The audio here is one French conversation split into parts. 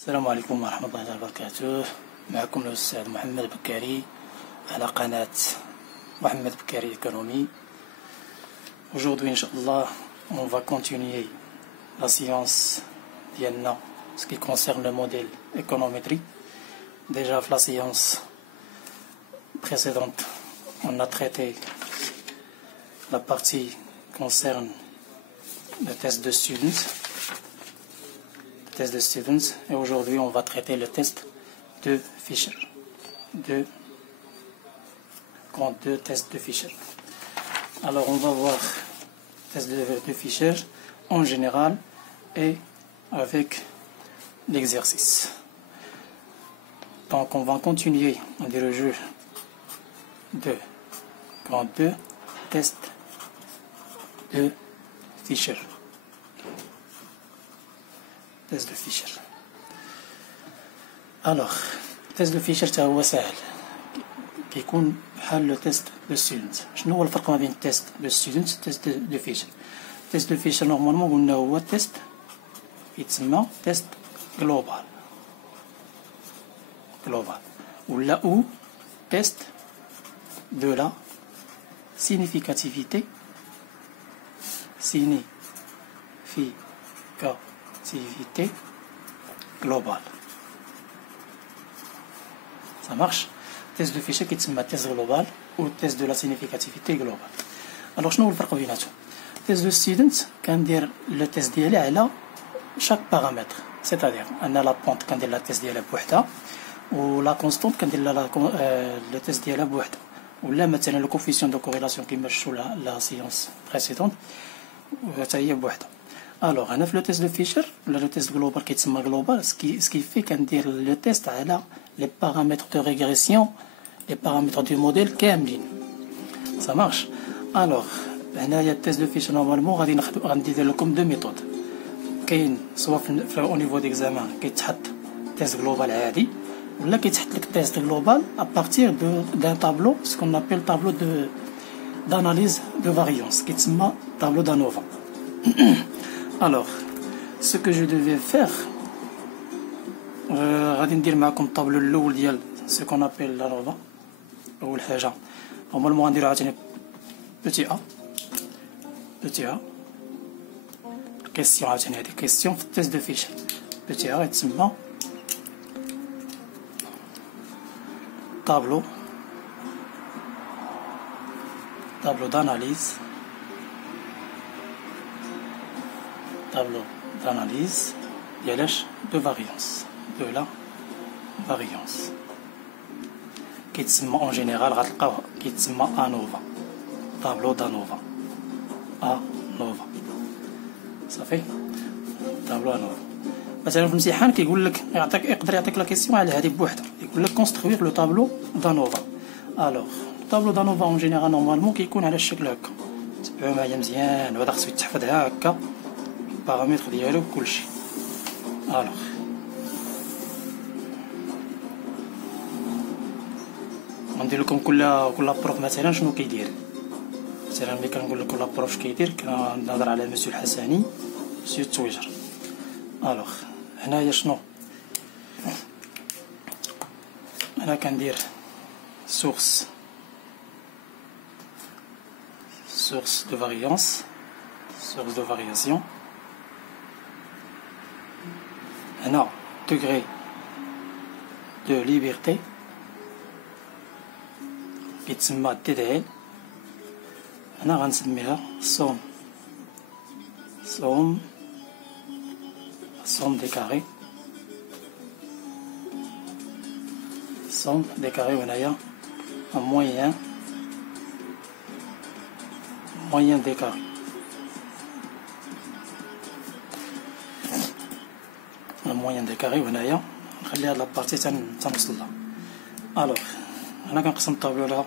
السلام عليكم ورحمة الله وبركاته. معكم الأستاذ محمد بكاري على قناة محمد بكاري Économie. Aujourd'hui, Inch'Allah, on va continuer la science d'Yanna, ce qui concerne le modèle économétrique. Déjà, la séance précédente, on a traité la partie concerne le test de students. Et aujourd'hui on va traiter le test de Fisher, deux tests de Fisher. Alors on va voir le test de Fisher en général et avec l'exercice. Donc on va continuer le jeu de grand 2 test de Fisher. تيست دو فيشر. الوغ تيست دو فيشر تا هو ساهل، كيكون بحال لو تيست دو ستودنت. شنو هو الفرق ما بين تيست دو ستودنت و تيست دو فيشر؟ تيست دو فيشر نورمالمون قلنا هو تيست يتسمى تيست جلوبال ولا او تيست دو لا significativité globale. Ça marche. Test de Fisher qui est test global ou test de la significativité globale. Alors شنو هو الفرق بيناتهم؟ test de student كندير لو تيست ديالي على chaque paramètre، c'est-à-dire ان لا بونت كندير لا تيست ديالها بوحدها و لا كونستونت كندير لها لو تيست ديالها بوحدها، ولا مثلا لو كوفيسيون دو كوريلاسيون كيما شفتو لا سيونس بريسيدونت حتى هي بوحدها. الوغ هنا في لو تيست دو فيشر ولا لو تيست جلوبال كيتسمى جلوبال، سكي في كندير لو تيست على لي بارامتر دو ريغريسيون، لي بارامتر دو موديل كاملين. سا مارش. الوغ هنايا التيست دو فيشر نورمالمون غندير لكم دو ميثود. كاين سوا في او نيفو ديكزامان كيتحط تيست جلوبال عادي، ولا كيتحط لك تيست جلوبال ابارتير دان طابلو سكون ابيل طابلو داناليز دو فاريونس كيتسمى طابلو دانوفا. Alors, ce que je devais faire, غادي ندير معكم الطابلو الاول ديال ce qu'on appelle la nova. اول حاجه نورمالمون غنديرو عاوتاني بوتي ا كيسيون، عاوتاني هادي كيسيون في التيست دو فيشر. بوتي ا يتسمى طابلو d'analyse de la variance كيتسمى en général غتلقاوه كيتسمى انوفا، طابلو دانوفا انوفا. صافي، طابلو انوفا. مثلا في الامتحان كيقول لك يقدر يعطيك لا كيسيون على هذه بوحدها، يقول لك كونستروير لو طابلو دانوفا. الوغ الطابلو دانوفا en général نورمالمون كيكون على الشكل هكا، تبعو معايا مزيان، وهذا خصو يتحفظ هكا البارامتر ديالو كلشي. الوغ غندير لكم كل بروف مثلا شنو كيدير. مثلا ملي كنقول لكم لا بروف كيدير كنهضر على مسيو الحسني، مسيو التويجر. الوغ هنايا شنو، انا كندير source de variation. هنا degré de liberté كيتسمى TDL. هنا غنسميها somme des carrés، وهنايا moyen des carrés. الموين دي كاري، وهنايا نخلي هاد لابارتي تنوصل لها. الوغ هنا كنقسم الطابلو على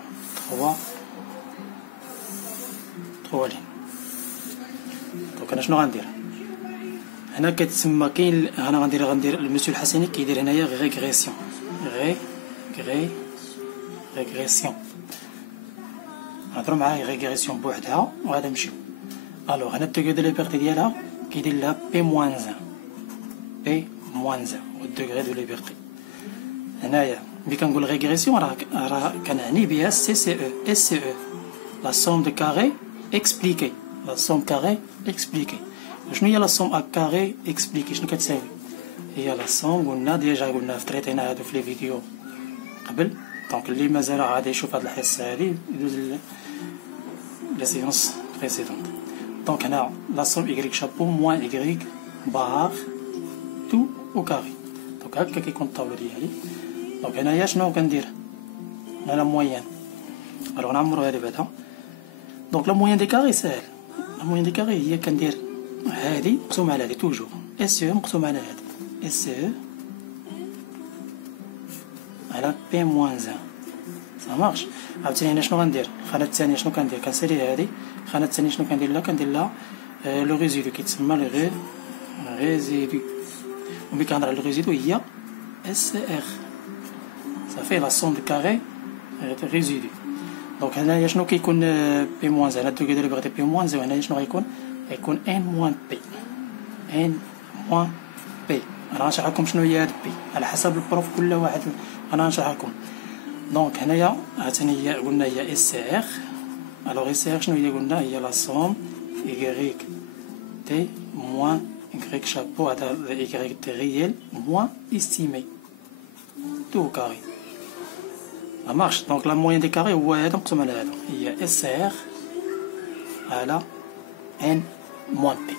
3 لين. دونك انا شنو غندير هنا كتسمى كاين هنا غندير المسيو الحسني كيدير هنايا ريغريسيون. نهضرو معاه ريغريسيون بوحدها وغادا نمشيو. الوغ هنا الدوغري دو ليبرتي ديالها كيدير لها بي موان 1، degré de liberté. هنايا ملي كنقول ريغريسيون راه كنعني بها SCE la somme de carré expliquée. la somme carré expliquée. شنو هي la somme à carré expliquée؟ شنو كتساوي؟ هي la somme قلنا ديجا قلنا تريطينا هادو في لي فيديو قبل. دونك اللي مازال غادي يشوف هاد الحصه هادي يدوز لي سيونس بريسيدونت. دونك هنا la somme y chapeau moins y bar tout au carré. دونك هكا كيكون الطابلو ديالي. دونك هنايا شنو كندير؟ هنا لا مويان. الوغ نعمرو هادي بعدا. دونك لا مويان دي كاري ساهل. لا مويان دي كاري هي كندير هادي مقسوم على هادي توجور SCE مقسوم على هادي SCE على بي موان زان. سا مارش. عاوتاني هنا شنو غندير؟ الخانة الثانية شنو كندير؟ كنسالي هادي. الخانة الثانية شنو كندير لها؟ كندير لها لو ريزيدو كيتسمى لو ريزيدو. وملي كنهضر على لو ريزيدو هي SCR. صافي لا سوم دو كاري ريزيدو. دونك هنايا شنو كيكون بي موان زان؟ هاد دوغي دو ليبرتي بي موان زان. هنايا شنو غيكون؟ غيكون ان موان بي. ان موان بي. انا غنشرح لكم شنو هي هاد بي على حسب البروف كل واحد. انا غنشرح لكم. دونك هنايا عاوتاني هي قلنا هي SCR. الوغ SCR شنو هي قلنا؟ هي لا سوم Y تي موان Y شابو هذا Y تي ريال موان استيمي تو كاري. Ça marche. Donc la moyenne des carrés هو هذا مقسوم على هذا هي SCR على N moins P.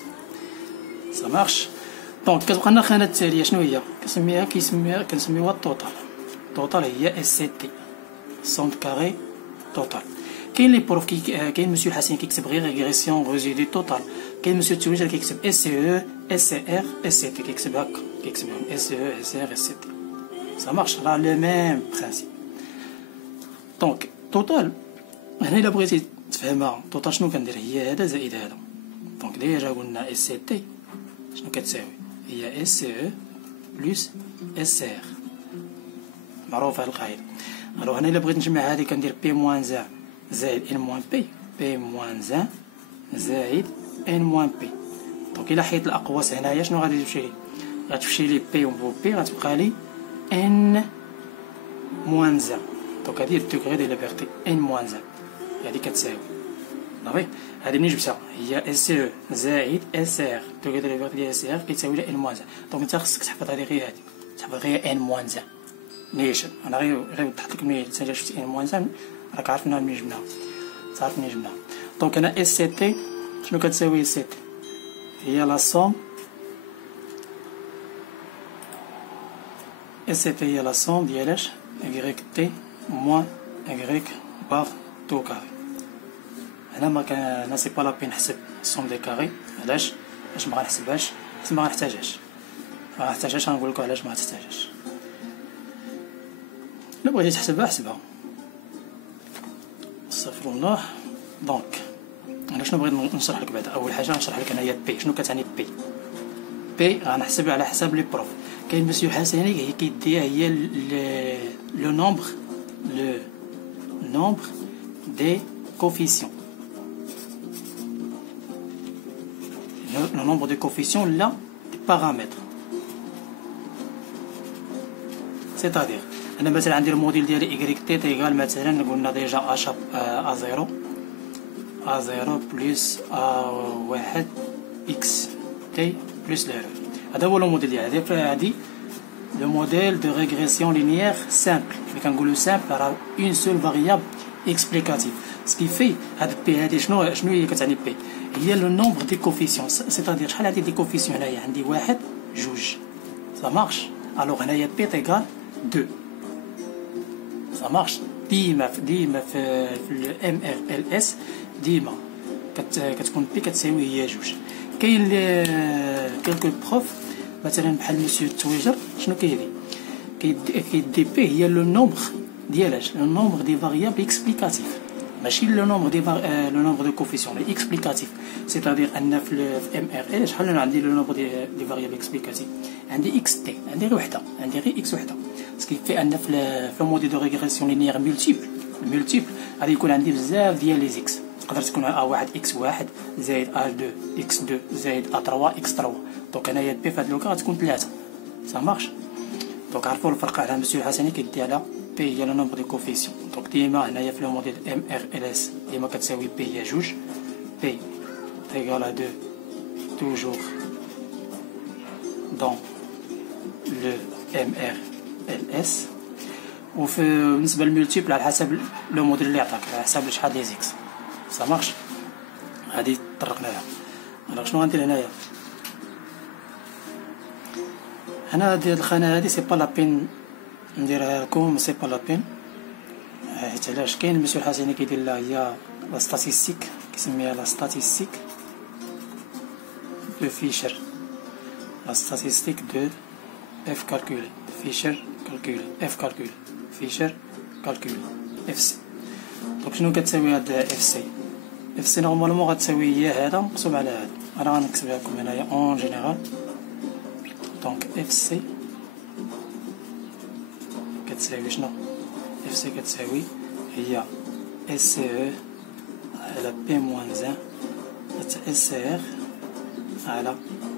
Ça marche. دونك كتبقى لنا الخانة التالية شنو هي؟ كنسميوها التوتال. التوتال هي SCT سوم دو كاري توتال. كاين لي بروف كاين مسيو الحسين كيكتب غير ريغريسيون ريزيدو توتال. كاين مسيو التويجر كيكتب SCE SCR SCT كيكتب هكا كيكتبهم SCE SCR SCT. Ça marche. راه لو ميم برانسيب. دونك توتال هنا الا بغيتي تفهمها توتال شنو كندير؟ هي هذا زائد هذا. دونك ديجا قلنا SCT شنو كتساوي؟ هي SCE بلس SCR. معروفة هاد القاعدة. الوغ هنا الا بغيت نجمع هادي كندير بي موان زان زائد ان موان بي. بي موان زان زائد ان موان بي. دونك الا حيت الاقواس هنايا شنو غادي تمشي لي؟ غتمشي لي بي و بي غتبقى لي ان موان زان. دونك هادي الدوغري ديال ليبرتي ان موان زان هادي كتساوي صافي. هادي منين جبتها؟ هي SCE زائد SCR. الدوغري ديال ليبرتي ديال SCR كيتساوي لها ان موان زان. دونك انت خصك تحفظ هادي غير هادي تحفظ غير ان موان زان. نيشان انا غير وضحت لك منين انت شفتي ان موان زان راك عارف منين جبناها. تعرف منين جبناها. دونك انا SCT شنو كتساوي؟ SCT هي لا سوم SCT هي لا سوم ديالاش Y T moins Y بار تو كاري. هنا ما كان سي با لا بين نحسب السوم دي كاري. علاش ما غنحسبهاش؟ حيت ما غنحتاجهاش. غنقول لكم علاش ما غتحتاجهاش. الا بغيتي تحسبها حسبها. استغفر الله. دونك انا شنو بغيت نشرح لك بعدا؟ اول حاجه نشرح لك انايا بي شنو كتعني بي. بي غنحسب على حسب لي بروف. كاين مسيو حسني هي كيديها هي لو نومبر دي كوفيسيون. لو نومبر دي كوفيسيون لا دي بارامتر. سيتادير انا مثلا عندي الموديل ديالي Y تي تيغال مثلا قلنا ديجا ا زيرو بلس A1 X تي بلس ليرو. هذا هو الموديل ديالي. هادي لو موديل دو ريغريسيون لينيير سامبل. ملي كنقولو سامبل راه اون سول فاريابل اكسبليكاتيف. سكي في هاد بي هادي شنو هي كتعني بي؟ هي لو نومبر دي كوفيسيون. سيتادير شحال هادي دي كوفيسيون هنايا عندي واحد جوج. سا مارش. الوغ هنايا بي تيغال 2. سا مارش. ديما في MRLS ديما كتكون بي كتساوي هي جوج. كاين كالكو بروف مثلا بحال مسيو التويجر شنو كيدي بي هي لو نومبر ديالاش؟ لو نومبر دي فاريابل اكسبليكاتيف ماشي لو نومبر دو كوفيسيون لي اكسبليكاتيف. سيتادير ان في MRL شحال عندي لو نومبر دي فاريابل اكسبليكاتيف؟ عندي اكس تي. عندي غير وحده. عندي غير اكس وحده. سكي في ان في موديل دو ريغريسيون لينيير مولتيبل غادي يكون عندي بزاف ديال لي زيكس. تقدر تكون A1 X1 زائد A2 X2 زائد A3 X3. دونك هنايا بي في هاد لوكا غتكون 3. سا مارش. دونك عرفوا الفرق على مسيو الحسني كيدي على بي هي لو نومبر دو كوفيسيون. دونك ديما هنايا في لو موديل ام ار ال اس ديما كتساوي بي هي جوج، بي ايكال ا 2 توجور دون لو ام ار ال اس. وفي بالنسبه للمولتيبل على حسب لو موديل اللي عطاك، على حسب شحال دي زيكس سا مارش. هادي طرقنا لها. الوغ شنو غندير هنايا؟ هنا هاد الخانه هادي سي با لا بين نديرها لكم، سي با لا بين، حيت علاش كاين مسيو الحسني كيدير لها هي لا ستاتيستيك، كيسميها لا ستاتيستيك دو فيشر، لا ستاتيستيك دو اف كالكولي، فيشر كالكولي، اف كالكولي، فيشر كالكولي، اف سي. دونك شنو كتساوي هاد اف سي؟ اف سي نورمالمون غتساوي هي هذا مقسوم على هذا. انا غنكتبها لكم هنايا اون جينيرال. دونك اف سي كتساوي شنو؟ اف سي كتساوي هي اس سي او على بي موان ان اس سي ار على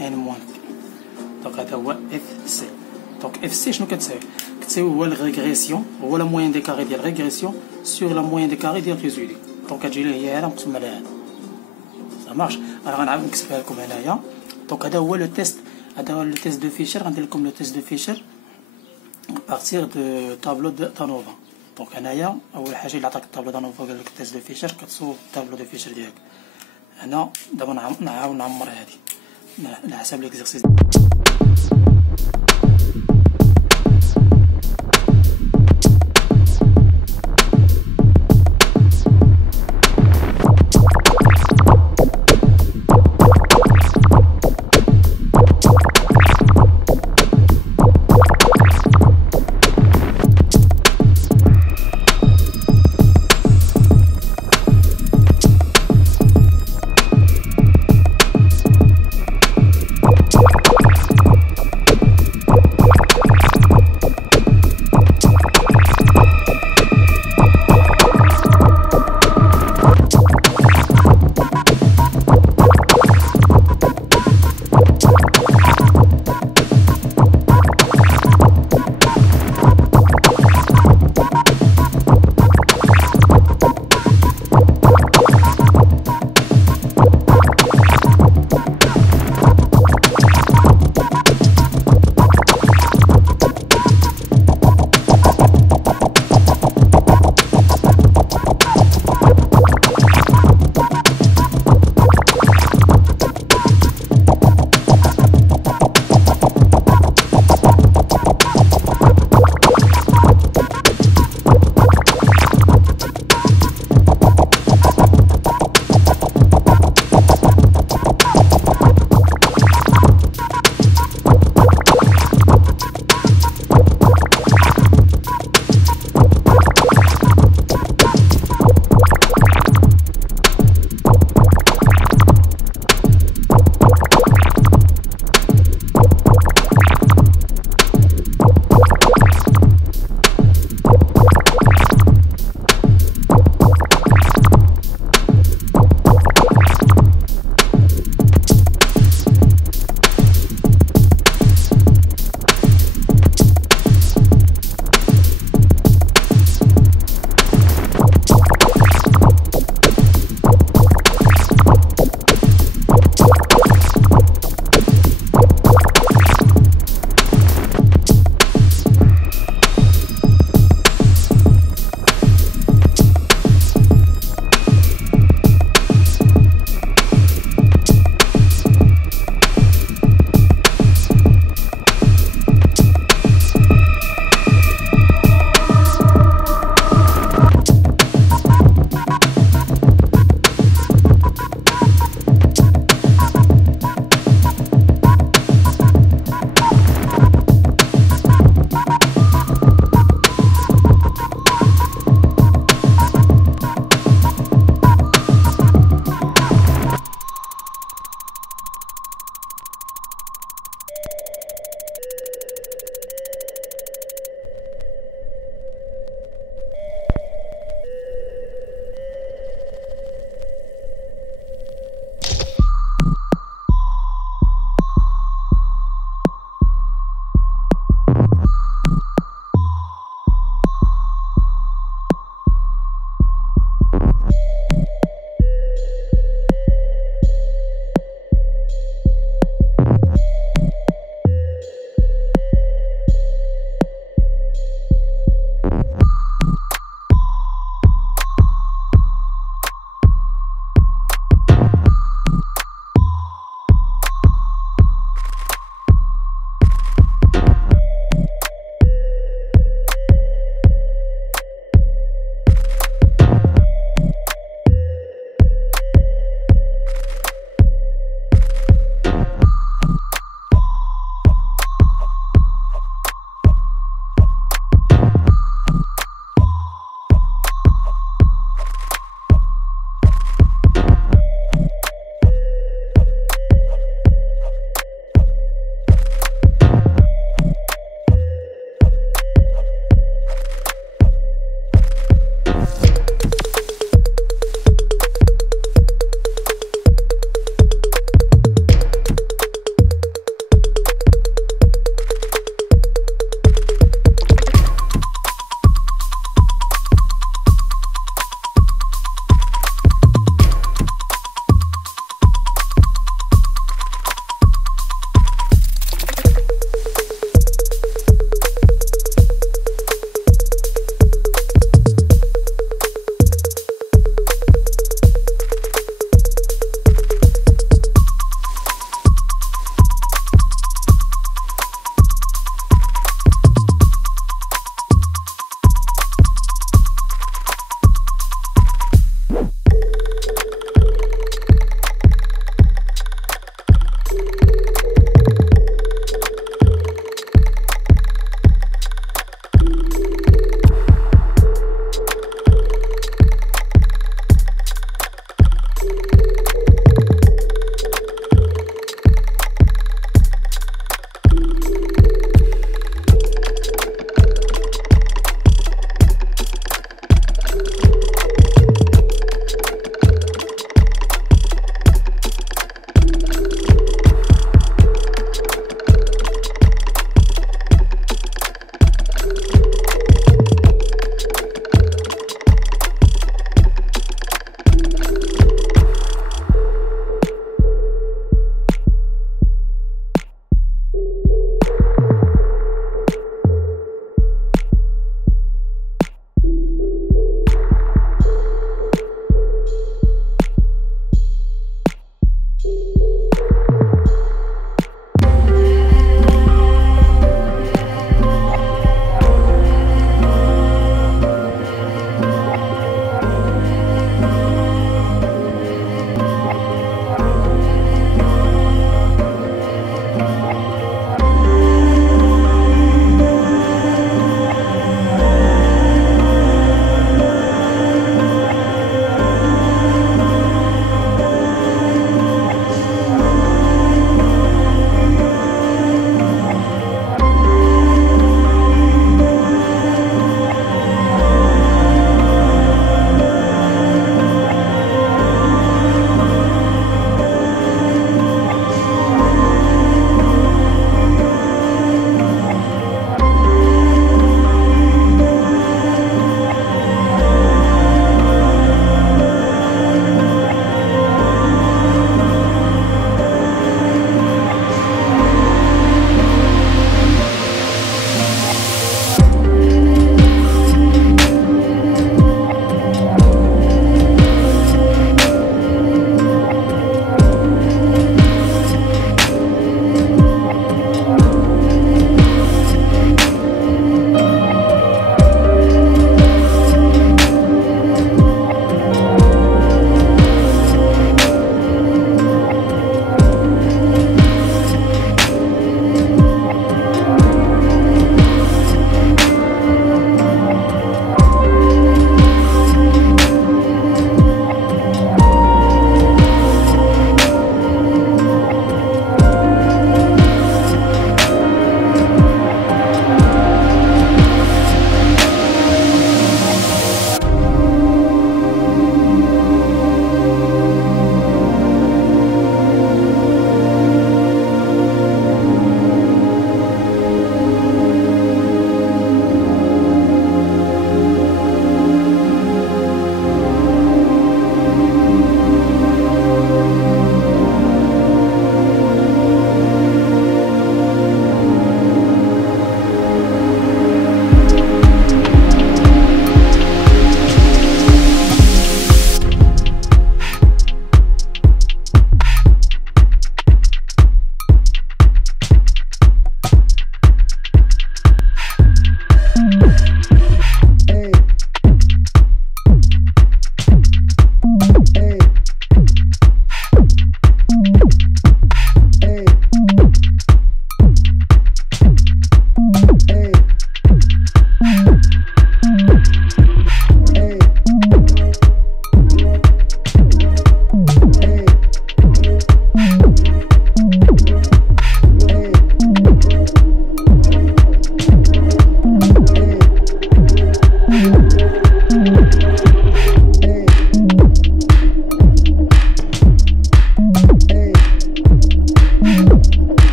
ان موان بي. دونك هذا هو اف سي. دونك اف سي شنو كتساوي؟ كتساوي هو الريغريسيون، هو لا موين دي كاري ديال ريغريسيون سور لا موين دي كاري ديال ريزولي. دونك كتجي لي هي هذا مقسوم على هذا. سا مارش. انا غنعاود نكتبها لكم هنايا. دونك هذا هو لو تيست، هذا هو لو تيست دو فيشر. غندير لكم لو تيست دو فيشر بارتير دو طابلو دانوفا. دونك هنايا اول حاجه اللي عطاك الطابلو دانوفا قال لك تيست دو فيشر، كتصوب الطابلو دو فيشر ديالك. هنا دابا نعاود نعمر هذه على حسب ليكزيرسيس.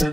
Un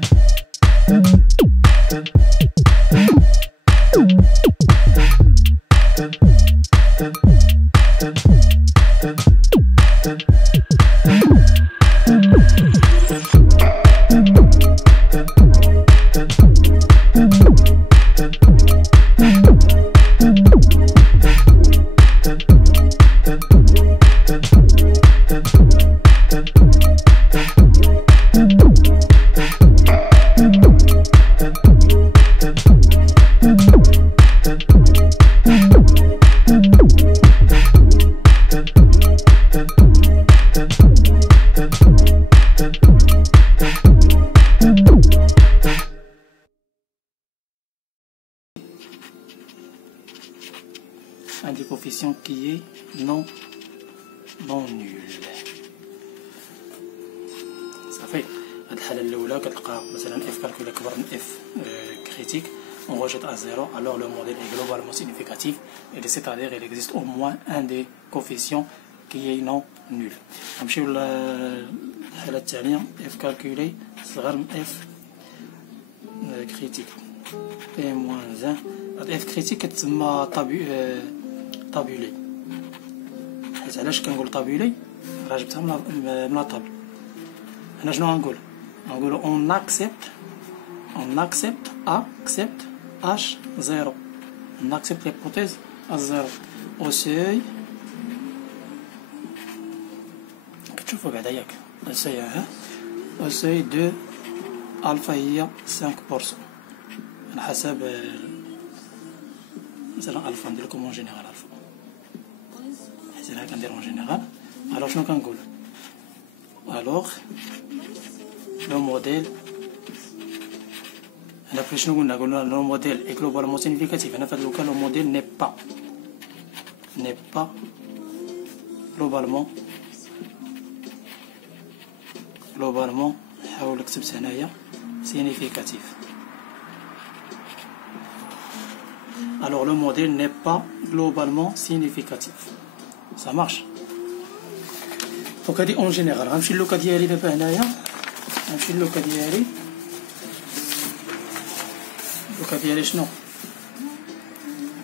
des coefficients qui est non nul. صافي هاد الحالة الأولى كتلقى مثلا f calculé كبر من f critique, on rejette à 0, alors le modèle est globalement significatif, c'est-à-dire il existe au moins un des coefficients qui est non nul. نمشيو للحالة الثانية f calculé صغر من f critique p-1. هاد f critique كتسمى طابولي. حيت علاش كنقول طابولي؟ راه جبتها من لا طابل. هنا شنو غنقول؟ غنقولو on accepte H0, on accepte l'hypothèse H0 au seuil. كتشوفو بعدا ياك السeuil au seuil de alpha هي 5% على حسب مثلا الفا ندير لكم اون جينيرال الفا حيت انا كندير اون جينيرال. الوغ شنو كنقول؟ الوغ لو موديل هنا فاش شنو قلنا لو موديل اي globalement significatif. هنا في هاد الوكا لو موديل ني با globalement نحاول كتبت هنايا significatif. Alors le modèle n'est pas globalement significatif. Ça marche. Donc en général غنمشي للوكا ديالي دابا هنايا. غنمشي للوكا ديالي. اللوكا ديالي شنو؟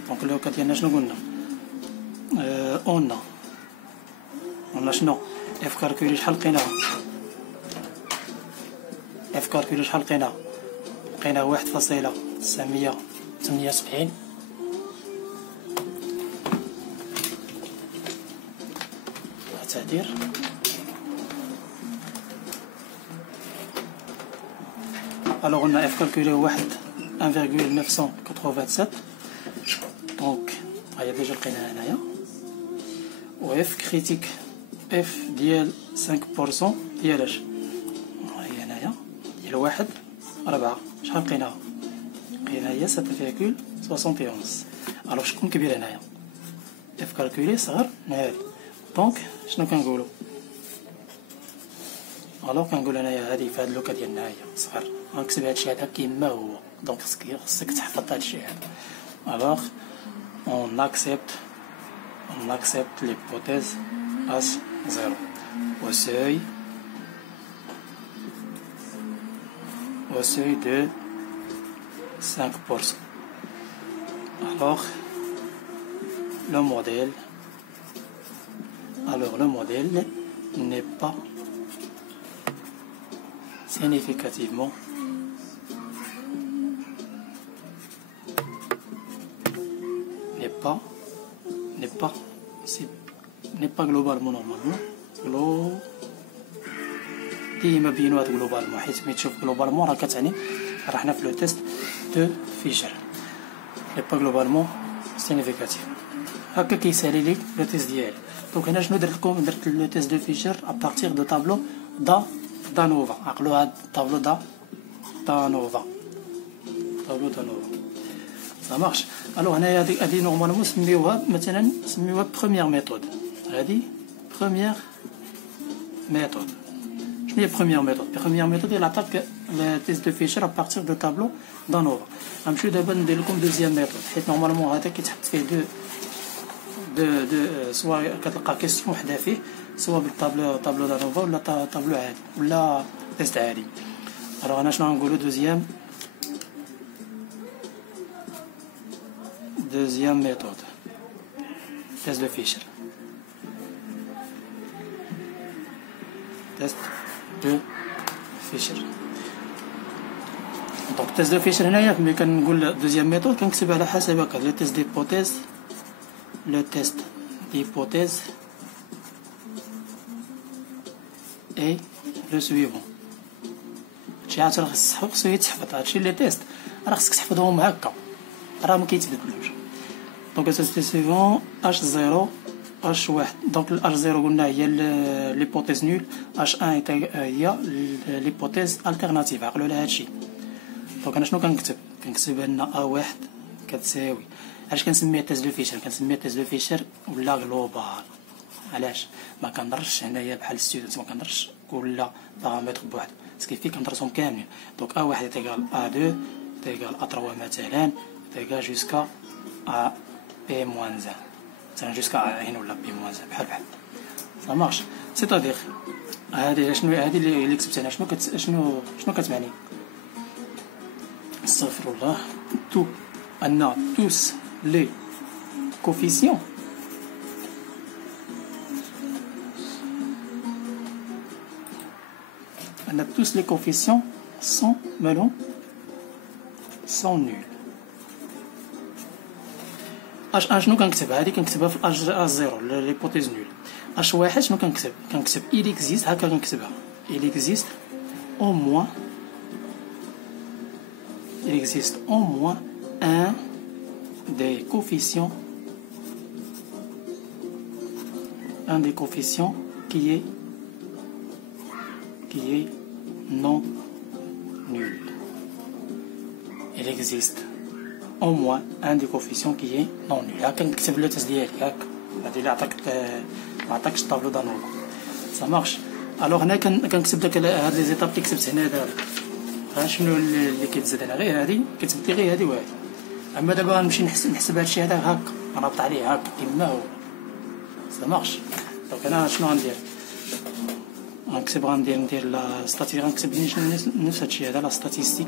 دونك اللوكا ديالنا شنو قلنا؟ اون شنو؟ اف كالكولي شحال لقيناها؟ اف كالكولي شحال لقيناها؟ لقينا 1.978. تعدير alors on a f calculé 1,987 donc هيا ديجا لقيناها هنايا و f critique f ديال 5% ديال اش هي هنايا ديال 1 4 شحال لقيناها؟ لقينا هي 7.71. alors شكون كبير هنايا؟ f calculé صغر من هادي دونك شنو كنقولو؟ الوغ كنقول انايا هادي في هاد اللوكا ديالنا هي صغر غنكتب هادشي هذا كيما هو دونك خصك تحفظ هادشي هذا. الوغ on accepte l'hypothèse H0 au seuil de 5%. alors le modèle n'est pas significativement n'est pas globalement normalement ديما بينو هاد globalement حيت ملي تشوف globalement راه كتعني راه حنا في لو تيست دو فيشر n'est pas globalement significatif. هكا كيسالي لي لو تيست ديالي. دونك هنا شنو درت لكم؟ درت لو تيست دو فيشر ابارتيغ دو طابلو دانوفا. عقلوا هاد الطابلو دانوفا ça marche. alors هنايا هادي نورمالمون سميوها مثلا بروميير ميثود. هادي بروميير ميثود. شنو هي بروميير ميثود؟ هي اتاك لو تيست دو فيشر ابارتيغ دو طابلو دانوفا. غنمشيو دابا ندير لكم دوزيام ميثود حيت نورمالمون هذا كيتحط فيه دو سوا كتلقى كيسيون وحده فيه سوا بالطابلو دانوفا ولا طابلو عادي ولا تيست عادي. الوغ انا شنو غنقولو دوزيام ميثود تيست دو فيشر. تيست دو فيشر. دونك تيست دو فيشر هنايا ملي كنقول دوزيام ميثود كنكتب على حسب هكا لو تيست ديبوتيز، لو تيست ديبوتيز اي لو سويفون. هادشي عاد راه خصو يتحفظ، هادشي لي تيست راه خصك تحفظهم هكا راه مكيتبدلوش. دونك تيست سويفون اش 0 اش 1. دونك الاش 0 قلنا هي ليبوتيز نول، اش 1 هي ليبوتيز التيرناتيف. عقلوا على هادشي. دونك انا شنو كنكتب ان ا1 كتساوي، علاش كنسميها تيست دو فيشر؟ كنسميها تيست دو فيشر ولا جلوبال. علاش ما كنضرش هنايا بحال ستودنت، ما كنضرش كل بارامتر بوحدو، سكيفي كندرسهم كاملين. دونك ا1 تيغال ا2 تيغال ا3 مثلا تيغال جوسكا ا بي موان 1 مثلا، جوسكا ا1 ولا بي موان 1 بحال سا مارش. سيتادير هادي شنو هادي اللي كتبت انا شنو كتعني؟ استغفر الله. تو ان توس لي كوفيسيون ان توس لي كوفيسيون سون مالهم سون نول. اش ان شنو كنكتب؟ هادي كنكتبها في اش زيرو ليبوتيز نول. اش واحد شنو كنكتب il existe هكا كنكتبها il existe au moins un des coefficients qui est non nul. Il existe au moins un des coefficients qui est non nul. هكا نكتب لو تيست ديالي هكا. هادي اللي عطاكش الطابلو دانوفا سا مارش. الوغ هنا كنكتب داك هاد لي زيتاب اللي كتبت هنا دابا. ها شنو اللي كيتزاد هنا؟ غير هادي كتبت لي غير هادي وهادي. اما دابا غنمشي نحسب هادشي هذا هكا غنربط عليه هكا كيما هو سا مارش. دونك انا شنو غندير؟ غندير لا ستاتيستيك، غنكتب نفس هادشي هذا لا ستاتيستيك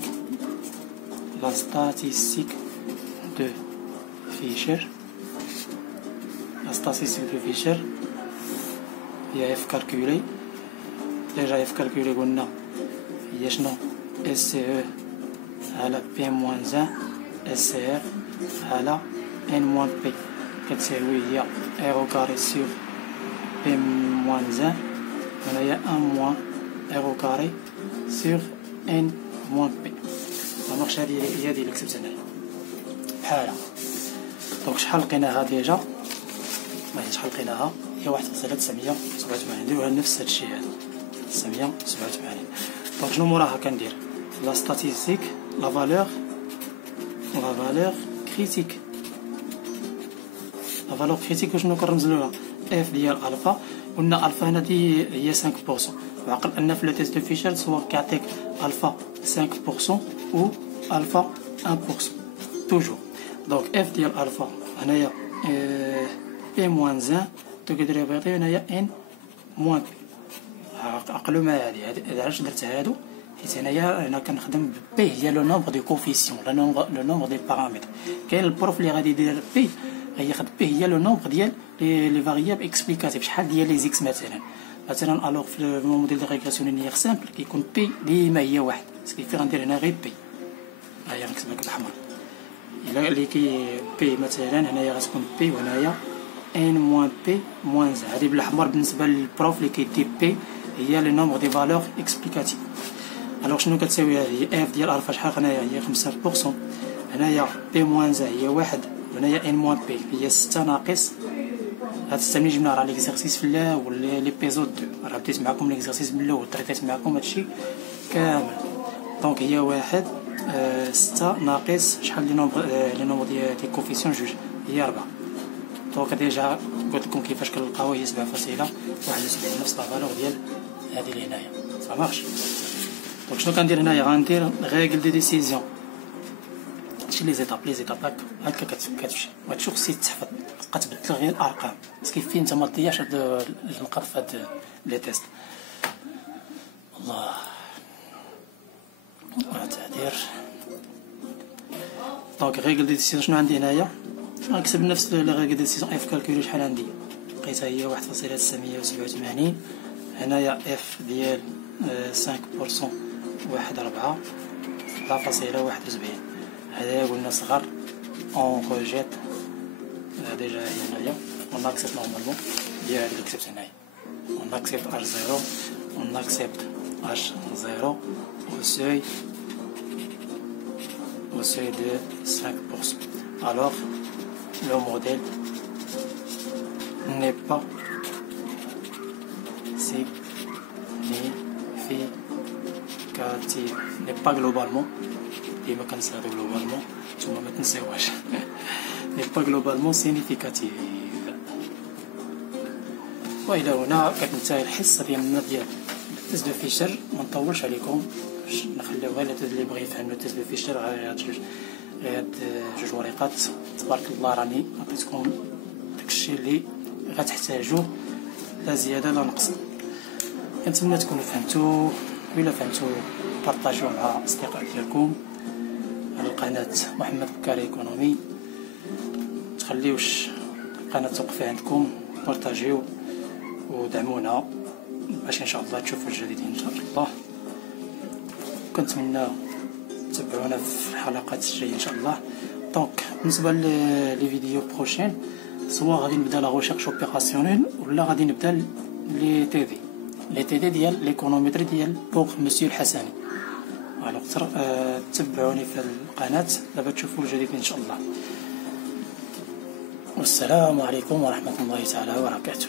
دو فيشر. لا ستاتيستيك دو فيشر هي اف كالكولي. ديجا اف كالكولي قلنا هي شنو؟ اس سي او على بي موان 1 اس سي ار على ان موان بي كتساوي هي ايرو كاري سور بي موان 1. هنايا ان موان ايرو كاري سور ان موان بي. دونك هادي هي اللي كتبت هنايا بحالها. دونك شحال لقيناها ديجا؟ شحال لقيناها؟ هي 1.987. نديروها نفس هادشي هذا 987. دونك شنو موراها كندير؟ لا ستاتيستيك لا فالور كريتيك. لا فالور كريتيك شنو كنرمزلوها؟ اف ديال الفا. قلنا الفا هنا هي 5%. وعقل ان في لو تيست دو فيشر سواء كيعطيك الفا 5% و الفا 1% توجور. دونك اف ديال الفا هنايا بي موان 1 تقدر يعطي هنايا ان موان بي. عقلوا معايا هادي علاش درت هادو؟ حيت هنا كنخدم بي هي لو نومبر دو كوفيسيون، لو نومبر دي بارامتر. كاين البروف اللي غادي يدير بي غياخد بي هي لو نومبر ديال لي فاريابل اكسبليكاتيف. شحال ديال لي زيكس مثلا الوغ في الموديل دو ريغريسيون لينيير سامبل كيكون بي ديما هي واحد. سكيفي غندير هنا غير بي. ها هي نكتبها بالحمر. الا اللي كي بي مثلا هنايا غتكون بي وهنايا ان موان بي موان 1. هادي بالاحمر بالنسبه للبروف اللي كيدي بي هي لي نومبر دي فالور اكسبليكاتيف. الوغ شنو كتساوي هذه؟ اف ديال الفا شحال هنايا هي 5%. هنايا بي موان 1 هي 1 وهنايا ان موان بي هي 6 ناقص هاد 6 ملي جبنا راه ليكزارسيس في الاول لي بيزود 2 راه بديت معكم ليكزارسيس من الاول طريتيت معكم هادشي كامل. دونك هي 1 6 ناقص شحال لي نومبر ديال كوفيسيون جوج هي 4. دونك ديجا قلت لكم كيفاش كنلقاوها هي 7.71 نفس لا فالور ديال هادي اللي هنايا صا مارش. دونك شنو كندير هنايا؟ غندير ريغل دو ديسيزيون. هادشي لي زيتاب هكا كتمشي. وهادشي خصك تحفظ، تبقى تبدل غير الارقام باسكو فين انت ما تضيعش هاد النقاط في هاد لي تيست. الله تعدير. دونك ريغل دي ديسيزيون شنو عندي هنايا؟ غنكتب نفس لي ريغل دي ديسيزيون اف كالكولي شحال عندي، لقيتها هي 1.987. هنايا اف ديال 5% 1.4 7.71. هذايا قلنا صغر اون روجيت ديجا هنايا اون اكسبت نورمالمون ديال هادي اللي كتبت هنايا اون اكسبت اش 0 اون اكسبت اش 0 au seuil de 5%. Alors le modèle n'est pas significatif, n'est pas globalement, ديما كنسالو globalement نتوما ما تنساوهاش n'est pas globalement significatif. والى هنا كتنتهي الحصه ديالنا ديال تيست دو فيشر. ما نطولش عليكم باش نخليوها اللي بغى يفهم لو تيست دو فيشر غير هاد جوج وريقات. تبارك الله راني عطيتكم داكشي اللي غتحتاجوه، لا زياده لا نقص. كنتمنى تكونوا فهمتوا، وإلا فهمتوا بارطاجيو مع الاصدقاء ديالكم على القناه محمد بكاري ايكونومي. تخليوش القناه توقف عندكم، بارطاجيو ودعمونا باش ان شاء الله تشوفوا الجديد ان شاء الله. كنتمنى تتبعونا في الحلقات الجايه ان شاء الله. دونك بالنسبه لي فيديو بروشين، سواء غادي نبدا لا ريشيرش اوبيراسيونيل ولا غادي نبدا لي تي دي ديال ليكونوميتري ديال بوغ مسيو الحسني. الوغ تبعوني في القناه دابا تشوفوا الجديد ان شاء الله. والسلام عليكم ورحمه الله تعالى وبركاته.